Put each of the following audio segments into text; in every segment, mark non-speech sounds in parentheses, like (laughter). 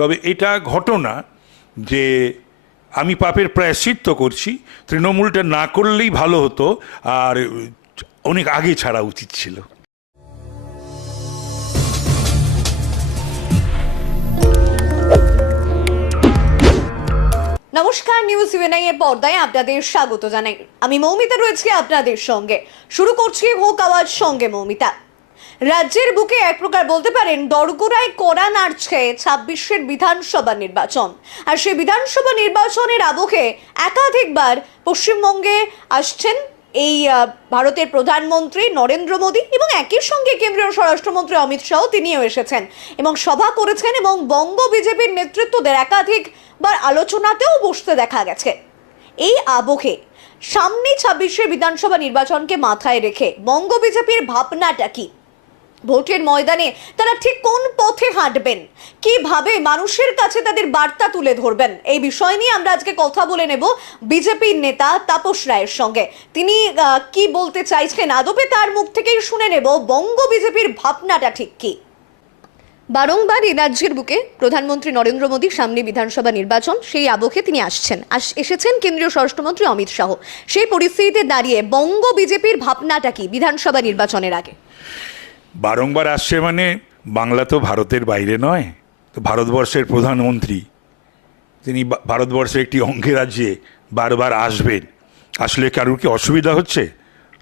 তবে এটা ঘটনা যে আমি পাপের প্রায়শ্চিত্ত করছি, তৃণমূলটা না করলেই ভালো হতো আর অনেক আগে ছাড়া উচিত ছিল। নমস্কার নিউজ ইউএনআই এর পর্দায় আপনাদের স্বাগত জানাই। আমি মৌমিতা রয়েছি আপনাদের সঙ্গে। শুরু করছি হোক আওয়াজ সঙ্গে মৌমিতা। রাজ্যের বুকে এক প্রকার বলতে পারেন দরগোড়ায় কড়া নাড়ছে ছাব্বিশের বিধানসভা নির্বাচন। আর সেই বিধানসভা নির্বাচনের আবহে একাধিকবার পশ্চিমবঙ্গে আসছেন এই ভারতের প্রধানমন্ত্রী নরেন্দ্র মোদী এবং একই সঙ্গে কেন্দ্রীয় স্বরাষ্ট্রমন্ত্রী অমিত শাহ তিনিও এসেছেন এবং সভা করেছেন এবং বঙ্গ বিজেপির নেতৃত্বদের একাধিকবার আলোচনাতেও বসতে দেখা গেছে। এই আবহে সামনে ছাব্বিশের বিধানসভা নির্বাচনকে মাথায় রেখে বঙ্গ বিজেপির ভাবনাটা কি? ভোটের ময়দানে তারা ঠিক কোন পথে হাঁটবেন? কীভাবে মানুষের কাছে তাদের বার্তা তুলে ধরবেন? এই বিষয় নিয়ে আমরা আজকে কথা বলে নেব বিজেপির নেতা তাপস রায়ের সঙ্গে। তিনি কি বলতে চাইছেন আদপে তার মুখ থেকেই শুনে নেব বঙ্গ বিজেপির ভাবনাটা ঠিক কি। বারংবার এই রাজ্যের বুকে প্রধানমন্ত্রী নরেন্দ্র মোদী সামনে বিধানসভা নির্বাচন, সেই আবহে তিনি আসছেন। আস- এসেছেন কেন্দ্রীয় স্বরাষ্ট্রমন্ত্রী অমিত শাহ। সেই পরিস্থিতিতে দাঁড়িয়ে বঙ্গ বিজেপির ভাবনাটা কি বিধানসভা নির্বাচনের আগে? বারংবার আসছে মানে বাংলা তো ভারতের বাইরে নয়, তো ভারতবর্ষের প্রধানমন্ত্রী। তিনি ভারতবর্ষের একটি অঙ্গরাজ্যে বারবার আসবেন। আসলে কারোর কি অসুবিধা হচ্ছে?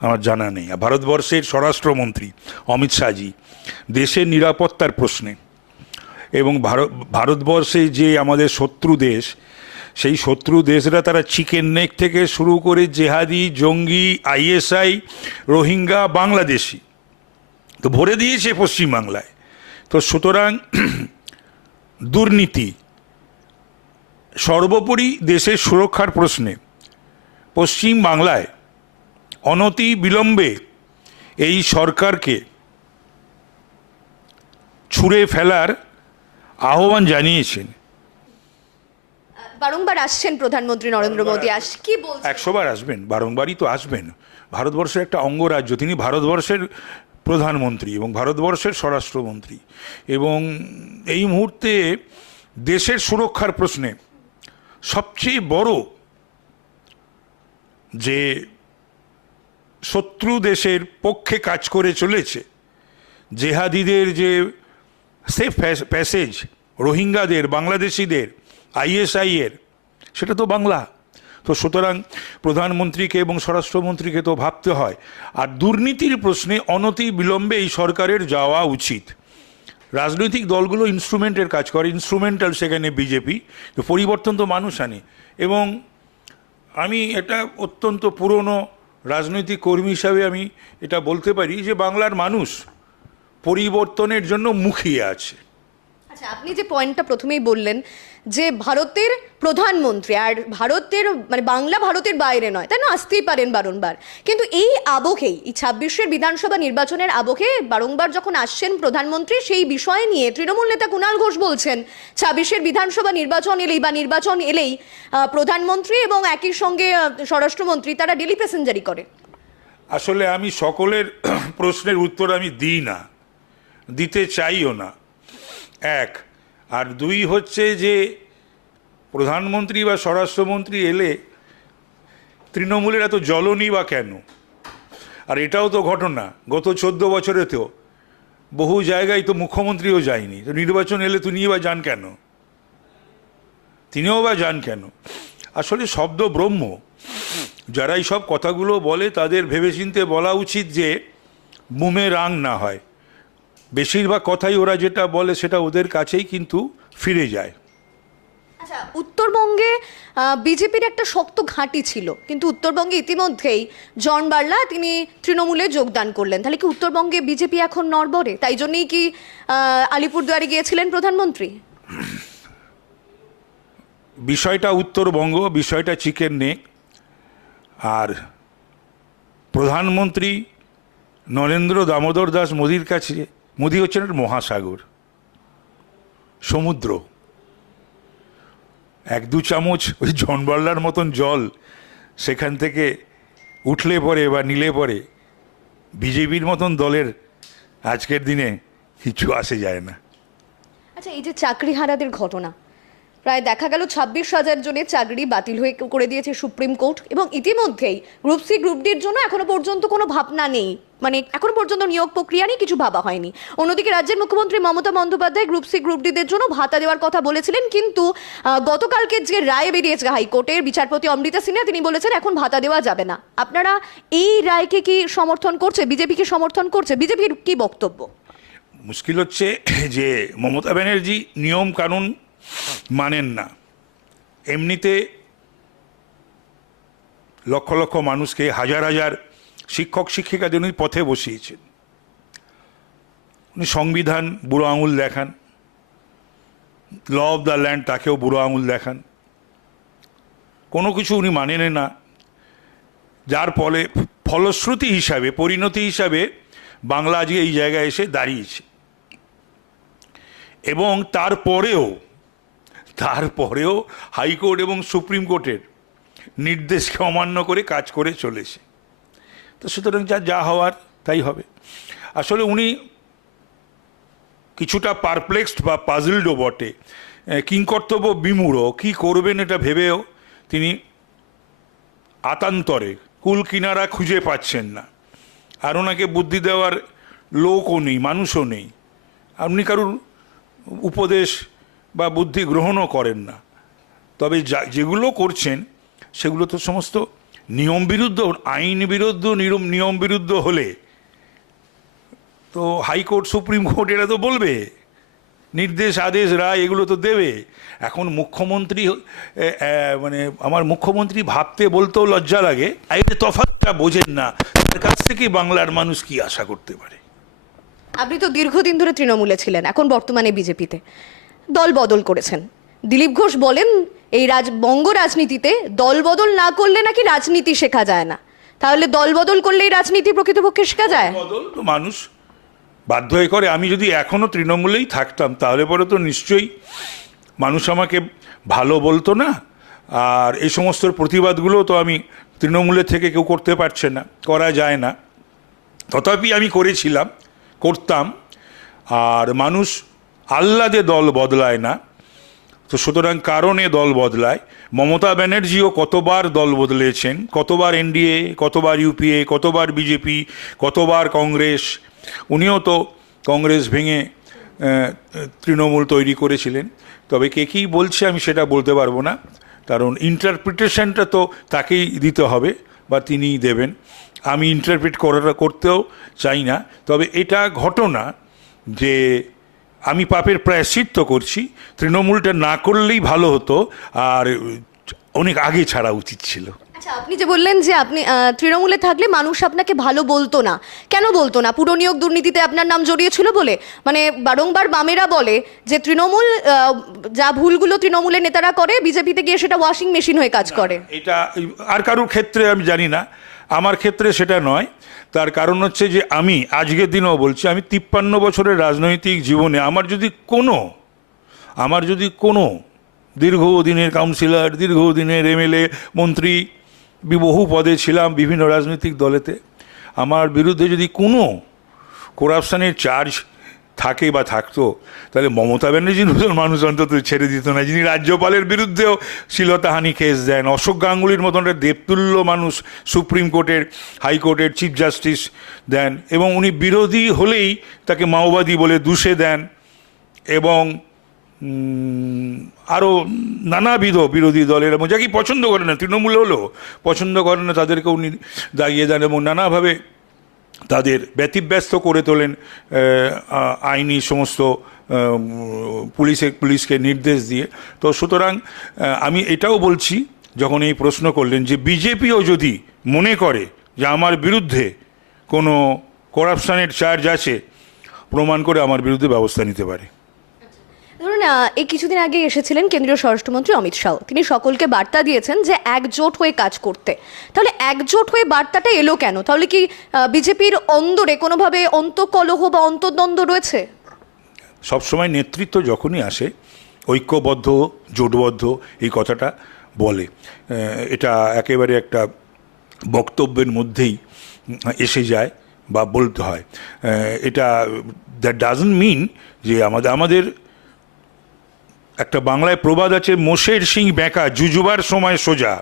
আমার জানা নেই। আর ভারতবর্ষের স্বরাষ্ট্রমন্ত্রী অমিত শাহজি, দেশের নিরাপত্তার প্রশ্নে এবং ভারত, ভারতবর্ষে যে আমাদের শত্রু দেশ, সেই শত্রু দেশরা তারা চিকেন নেক থেকে শুরু করে জেহাদি, জঙ্গি, আইএসআই, রোহিঙ্গা, বাংলাদেশি। তো ভরে দিয়েছে পশ্চিমবাংলায়। তো সুতরাং (clears throat) দুর্নীতি সর্বোপরি দেশের সুরক্ষার প্রশ্নে পশ্চিম বাংলায় অনতি বিলম্বে এই সরকারকে ছুঁড়ে ফেলার আহ্বান জানিয়েছেন। বারংবার আসছেন প্রধানমন্ত্রী নরেন্দ্র মোদী। আস কি বলছেন? একশোবার আসবেন বারংবারই তো আসবেন। ভারতবর্ষের একটা অঙ্গরাজ্য তিনি ভারতবর্ষের প্রধানমন্ত্রী এবং ভারতবর্ষের স্বরাষ্ট্রমন্ত্রী। এবং এই মুহূর্তে দেশের সুরক্ষার প্রশ্নে সবচেয়ে বড় যে শত্রু দেশের পক্ষে কাজ করে চলেছে, জেহাদিদের যে সেফ প্যাসেজ রোহিঙ্গাদের, বাংলাদেশিদের আইএসআইয়ের সেটা তো বাংলা। তো সুতরাং প্রধানমন্ত্রীকে এবং স্বরাষ্ট্রমন্ত্রীকে তো ভাবতে হয়। আর দুর্নীতির প্রশ্নে অনতি বিলম্বে এই সরকারের যাওয়া উচিত। রাজনৈতিক দলগুলো ইনস্ট্রুমেন্টের কাজ করে, ইনস্ট্রুমেন্টাল সেখানে বিজেপি, তো পরিবর্তন তো মানুষ আনে। এবং আমি এটা অত্যন্ত পুরনো রাজনৈতিক কর্মী হিসাবে আমি এটা বলতে পারি যে বাংলার মানুষ পরিবর্তনের জন্য মুখিয়ে আছে। আচ্ছা আপনি যে পয়েন্টটা প্রথমেই বললেন যে ভারতের প্রধানমন্ত্রী, আর ভারতের মানে বাংলা ভারতের বাইরে নয়, তাই না? আসতেই পারেন বারংবার। কিন্তু এই আবহেই এই ছাব্বিশের বিধানসভা নির্বাচনের আবহে বারংবার যখন আসছেন প্রধানমন্ত্রী, সেই বিষয় নিয়ে তৃণমূল নেতা কুণাল ঘোষ বলছেন, ছাব্বিশের বিধানসভা নির্বাচন এলেই বা নির্বাচন এলেই প্রধানমন্ত্রী এবং একই সঙ্গে স্বরাষ্ট্রমন্ত্রী, তারা ডেলি প্যাসেঞ্জারি করে। আসলে আমি সকলের (clears throat) প্রশ্নের উত্তর আমি দিই না, দিতে চাইও না। এক আর দুই হচ্ছে যে প্রধানমন্ত্রী বা স্বরাষ্ট্রমন্ত্রী এলে তৃণমূলের এত জ্বলনি বা কেন? আর এটাও তো ঘটনা। গত চোদ্দ বছরে তো বহু জায়গায় তো মুখ্যমন্ত্রীও যায়নি। তো নির্বাচন এলে তিনি বা যান কেন? তিনিও বা যান কেন? আসলে শব্দ ব্রহ্ম। যারা সব কথাগুলো বলে তাদের ভেবেচিন্তে বলা উচিত যে বুমে রাং না হয়। বেশিরভাগ কথাই ওরা যেটা বলে সেটা ওদের কাছেই কিন্তু ফিরে যায়। আচ্ছা উত্তরবঙ্গে বিজেপির একটা শক্ত ঘাঁটি ছিল কিন্তু উত্তরবঙ্গে ইতিমধ্যেই জন বার্লা তিনি তৃণমূলে যোগদান করলেন। তাহলে কি উত্তরবঙ্গে বিজেপি এখন নড়বড়ে? তাই জন্যই কি আলিপুরদুয়ারে গিয়েছিলেন প্রধানমন্ত্রী? বিষয়টা উত্তরবঙ্গ বিষয়টা চিকেন নেক। আর প্রধানমন্ত্রী নরেন্দ্র দামোদর দাস মোদির কাছে মোদি হচ্ছেন মহাসাগর, সমুদ্র। এক দু চামচ ওই জনবাল্লার মতন জল সেখান থেকে উঠলে পরে বা নিলে পরে বিজেপির মতন দলের আজকের দিনে কিছু আসে যায় না। আচ্ছা এই যে চাকরি হারাদের ঘটনা প্রায় দেখা গেল ছাব্বিশ হাজার জনের চাকরি বাতিল হয়ে করে দিয়েছে সুপ্রিম কোর্ট এবং ইতিমধ্যেই গ্রুপ সি, গ্রুপ ডির জন্য এখনও পর্যন্ত কোনো ভাবনা নেই। মানে এখনও পর্যন্ত নিয়োগ প্রক্রিয়া নিয়ে কিছু ভাবা হয়নি। অন্যদিকে রাজ্যের মুখ্যমন্ত্রী Mamata Bandyopadhyay group C, group ডিদের জন্য ভাতা দেওয়ার কথা বলেছিলেন, কিন্তু গতকালকে যে রায় বেরিয়েছে হাইকোর্টের, বিচারপতি অমৃতা সিনহা, তিনি বলেছেন এখন ভাতা দেওয়া যাবে না। আপনারা এই রায়কে কি সমর্থন করছে বিজেপিকে সমর্থন করছে? বিজেপির কি বক্তব্য? মুশকিল হচ্ছে যে মমতা ব্যানার্জি নিয়ম কানুন মানেন না। এমনিতে লক্ষ লক্ষ মানুষকে হাজার হাজার শিক্ষক, শিক্ষিকাদের উনি পথে বসিয়েছেন। উনি সংবিধান বুড়ো আঙুল দেখান। ল অফ দ্য ল্যান্ড তাকেও বুড়ো আঙুল দেখান। কোনো কিছু উনি মানেন না। যার ফলে ফলশ্রুতি হিসাবে, পরিণতি হিসাবে বাংলা আজকে এই জায়গায় এসে দাঁড়িয়েছে। এবং তারপরেও তারপরেও হাইকোর্ট এবং সুপ্রিম কোর্টের নির্দেশকে অমান্য করে কাজ করে চলেছে। তো সুতরাং যা যা হওয়ার তাই হবে। আসলে উনি কিছুটা পারপ্লেক্সড বা পাজলডও বটে। কিংকর্তব্য বিমূঢ়, কী করবেন এটা ভেবেও তিনি আতান্তরে কুল কিনারা খুঁজে পাচ্ছেন না। আর ওনাকে বুদ্ধি দেওয়ার লোকও নেই, মানুষও নেই। আপনি কারুর উপদেশ বা বুদ্ধি গ্রহণও করেন না। তবে যেগুলো করছেন, সেগুলো তো সমস্ত নিয়ম বিরুদ্ধ, আইন বিরুদ্ধ নিয়ম নিয়ম বিরুদ্ধ হলে। তো হাইকোর্ট, সুপ্রিম কোর্ট এরা তো বলবে, নির্দেশ, আদেশ, রায় এগুলো তো দেবে। এখন মুখ্যমন্ত্রী মানে আমার মুখ্যমন্ত্রী ভাবতে বলতেও লজ্জা লাগে। যে তফাৎটা বোঝেন না, তার কাছ থেকে বাংলার মানুষ কি আশা করতে পারে? আপনি তো দীর্ঘদিন ধরে তৃণমূলে ছিলেন, এখন বর্তমানে বিজেপিতে। দল বদল করেছেন। দিলীপ ঘোষ বলেন এই রাজ বঙ্গ রাজনীতিতে দল বদল না করলে নাকি রাজনীতি শেখা যায় না। তাহলে দল বদল করলেই রাজনীতি প্রকৃতপক্ষে শেখা যায়? বদল তো মানুষ বাধ্য হয়ে করে। আমি যদি এখনও তৃণমূলেই থাকতাম তাহলে পরে তো নিশ্চয়ই মানুষ আমাকে ভালো বলতো না। আর এই সমস্ত প্রতিবাদগুলো তো আমি তৃণমূলের থেকে কেউ করতে পারছে না করা যায় না। তথাপি আমি করেছিলাম করতাম। আর মানুষ আহ্লাদে দল বদলায় না, তো সুতরাং কারণে দল বদলায়। মমতা ব্যানার্জিও কতবার দল বদলেছেন, কতবার এনডিএ, কতবার ইউপিএ, কতবার বিজেপি, কতবার কংগ্রেস। উনিও তো কংগ্রেস ভেঙে তৃণমূল তৈরি করেছিলেন। তবে কে কী বলছে আমি সেটা বলতে পারব না, কারণ ইন্টারপ্রিটেশনটা তো তাকেই দিতে হবে বা তিনিই দেবেন। আমি ইন্টারপ্রিট করাটা, করতেও চাই না। তবে এটা ঘটনা যে আমি পাপের প্রায়শ্চিত্ত করছি তৃণমূলটা না করলেই ভালো হতো আর অনেক আগে ছাড়া উচিত ছিল। আচ্ছা আপনি যে বললেন যে আপনি তৃণমূলে থাকলে মানুষ আপনাকে ভালো বলতো না। কেন বলতো না? পুরনিয়োগ দুর্নীতিতে আপনার নাম জড়িয়ে ছিল বলে? মানে বারংবার বামেরা বলে যে তৃণমূল যা ভুলগুলো তৃণমূলের নেতারা করে বিজেপিতে গিয়ে সেটা ওয়াশিং মেশিন হয়ে কাজ করে। এটা আর কারোর ক্ষেত্রে আমি জানি না। আমার ক্ষেত্রে সেটা নয়। তার কারণ হচ্ছে যে আমি আজকের দিনেও বলছি, আমি তিপ্পান্ন বছরের রাজনৈতিক জীবনে আমার যদি কোনো, আমার যদি কোনো দীর্ঘদিনের কাউন্সিলর, দীর্ঘদিনের এমএলএ, মন্ত্রী বহু পদে ছিলাম বিভিন্ন রাজনৈতিক দলেতে, আমার বিরুদ্ধে যদি কোনো করাপশানের চার্জ থাকে বা থাকতো, তাহলে মমতা ব্যানার্জির মতন মানুষ অন্তত ছেড়ে দিত না। যিনি রাজ্যপালের বিরুদ্ধেও শ্লীলতাহানি কেস দেন, অশোক গাঙ্গুলির মতন একটা দেবতুল্য মানুষ সুপ্রিম কোর্টের, হাইকোর্টের চিফ জাস্টিস দেন এবং উনি বিরোধী হলেই তাকে মাওবাদী বলে দুষে দেন এবং আরও নানাবিধ বিরোধী দলের এবং যাকে পছন্দ করে না তৃণমূল হলেও পছন্দ করে না তাদেরকে উনি দাগিয়ে দেন এবং নানাভাবে তাদের ব্যতিব্যস্ত করে তোলেন আইনি সমস্ত পুলিশে, পুলিশকে নির্দেশ দিয়ে। তো সুতরাং আমি এটাও বলছি, যখন এই প্রশ্ন করলেন যে বিজেপিও যদি মনে করে যে আমার বিরুদ্ধে কোনো করাপশানের চার্জ আছে, প্রমাণ করে আমার বিরুদ্ধে ব্যবস্থা নিতে পারে। ধরুন এই কিছুদিন আগে এসেছিলেন কেন্দ্রীয় স্বরাষ্ট্রমন্ত্রী অমিত শাহ। তিনি সকলকে বার্তা দিয়েছেন যে একজোট হয়ে কাজ করতে। তাহলে একজোট হয়ে বার্তাটা এলো কেন? তাহলে কি বিজেপির অন্দরে কোনোভাবে অন্তকলহ বা অন্তর্দ্বন্দ্ব রয়েছে? সবসময় নেতৃত্ব যখনই আসে, ঐক্যবদ্ধ, জোটবদ্ধ, এই কথাটা বলে। এটা একেবারে একটা বক্তব্যের মধ্যেই এসে যায় বা বলতে হয়। এটা দ্যাট ডাজন্ট মিন যে আমাদের আমাদের একটা বাংলায় প্রবাদ আছে, মোষের সিং বেঁকা জুজুবার সময় সোজা।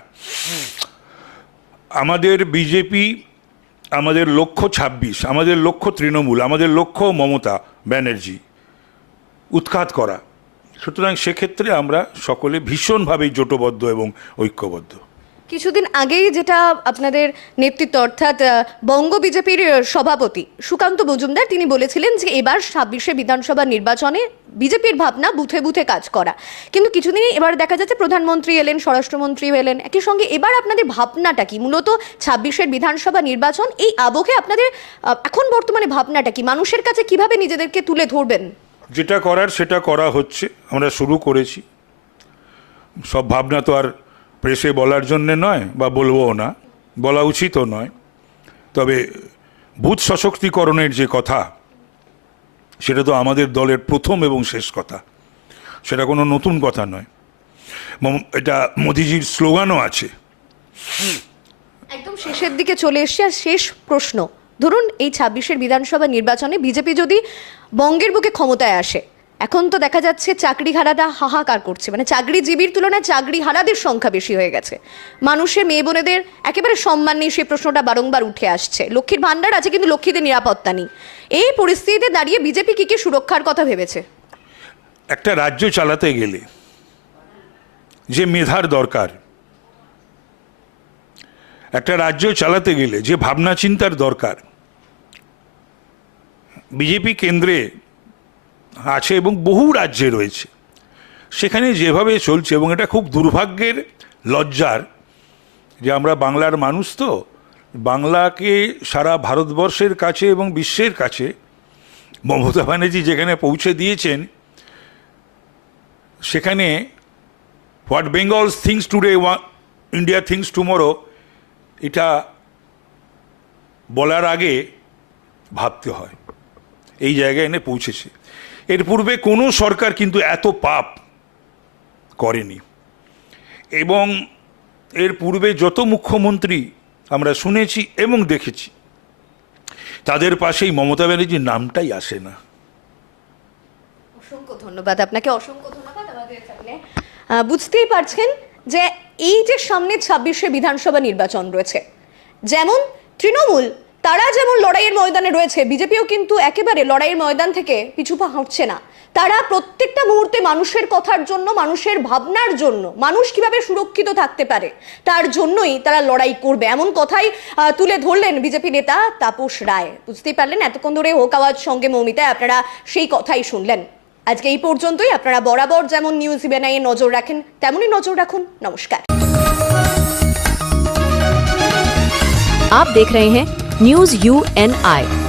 আমাদের বিজেপি, আমাদের লক্ষ্য ছাব্বিশ, আমাদের লক্ষ্য তৃণমূল, আমাদের লক্ষ্য মমতা ব্যানার্জি, উৎখাত করা। সুতরাং সেক্ষেত্রে আমরা সকলে ভীষণভাবে জোটবদ্ধ এবং ঐক্যবদ্ধ। কিছুদিন আগেই যেটা আপনাদের নেতৃত্ব, অর্থাৎ বঙ্গ বিজেপির সভাপতি সুকান্ত মজুমদার, তিনি বলেছিলেন যে এবার ছাব্বিশে বিধানসভা নির্বাচনে বিজেপির ভাবনা বুথে বুথে কাজ করা। কিন্তু কিছুদিনই এবার দেখা যাচ্ছে প্রধানমন্ত্রী এলেন স্বরাষ্ট্রমন্ত্রী এলেন। একই সঙ্গে এবার আপনাদের ভাবনাটা কি? মূলত ছাব্বিশের বিধানসভা নির্বাচন, এই আবহে আপনাদের এখন বর্তমানে ভাবনাটা কি? মানুষের কাছে কীভাবে নিজেদেরকে তুলে ধরবেন? যেটা করার সেটা করা হচ্ছে, আমরা শুরু করেছি। সব ভাবনা তো আর প্রেসে বলার জন্যে নয় বা বলবোও না, বলা উচিতও নয়। তবে বুথ সশক্তিকরণের যে কথা সেটা তো আমাদের দলের প্রথম এবং শেষ কথা। সেটা কোনো নতুন কথা নয়। এটা মোদিজির স্লোগানও আছে। একদম শেষের দিকে চলে এসছে, আর শেষ প্রশ্ন। ধরুন এই ছাব্বিশের বিধানসভা নির্বাচনে বিজেপি যদি বঙ্গের বুকে ক্ষমতায় আসে এখন তো দেখা যাচ্ছে চাকরি হারাদা হাহাকার করছে। মানে চাকরিজীবীর তুলনায় চাকরি হারাদের সংখ্যা বেশি হয়ে গেছে। মানুষের মেয়ে বোনেদের একেবারে সম্মান নেই সেই প্রশ্নটা বারংবার উঠে আসছে। লক্ষ্মীর ভাণ্ডার আছে কিন্তু লক্ষ্মীদের নিরাপত্তা নেই। এই পরিস্থিতিতে দাঁড়িয়ে বিজেপি কি কি সুরক্ষার কথা ভেবেছে? একটা রাজ্য চালাতে গেলে যে মেধার দরকার, একটা রাজ্য চালাতে গেলে যে ভাবনা চিন্তার দরকার, বিজেপি কেন্দ্রে আছে এবং বহু রাজ্যে রয়েছে। সেখানে যেভাবে চলছে এবং এটা খুব দুর্ভাগ্যের লজ্জার যে আমরা বাংলার মানুষ তো, বাংলাকে সারা ভারতবর্ষের কাছে এবং বিশ্বের কাছে, মমতা ব্যানার্জি যেখানে পৌঁছে দিয়েছেন, সেখানে what Bengal thinks today India thinks tomorrow, এটা বলার আগে ভাবতে হয়। এই জায়গায় এনে পৌঁছেছে। এর পূর্বে কোনো সরকার কিন্তু এত পাপ করেনি। এবং এর পূর্বে যত মুখ্যমন্ত্রী আমরা শুনেছি এবং দেখেছি, তাদের পাশেই মমতা ব্যানার্জির নামটাই আসে না। অসংখ্য ধন্যবাদ আপনাকে, অসংখ্য ধন্যবাদ আমাদের সামনে। বুঝতেই পারছেন যে এই যে সামনে ছাব্বিশে বিধানসভা নির্বাচন রয়েছে, যেমন তৃণমূল তারা যেমন লড়াইয়ের ময়দানে রয়েছে বিজেপিও কিন্তু একেবারে লড়াইয়ের ময়দান থেকে পিছু পা হচ্ছে না তারা প্রত্যেকটা মুহূর্তে মানুষের কথার জন্য মানুষের ভাবনার জন্য মানুষ কিভাবে সুরক্ষিত থাকতে পারে তার জন্যই তারা লড়াই করবে এমন কথাই আহ, তুলে ধরলেন বিজেপি নেতা তাপস রায় বুঝতেই পারলেন এতক্ষণ ধরে হোক আওয়াজ সঙ্গে মৌমিতায় আপনারা সেই কথাই শুনলেন আজকে এই পর্যন্তই আপনারা বরাবর যেমন নিউজ ইভেনাইয়ে নজর রাখেন তেমনই নজর রাখুন নমস্কার आप देख रहे हैं News UNI.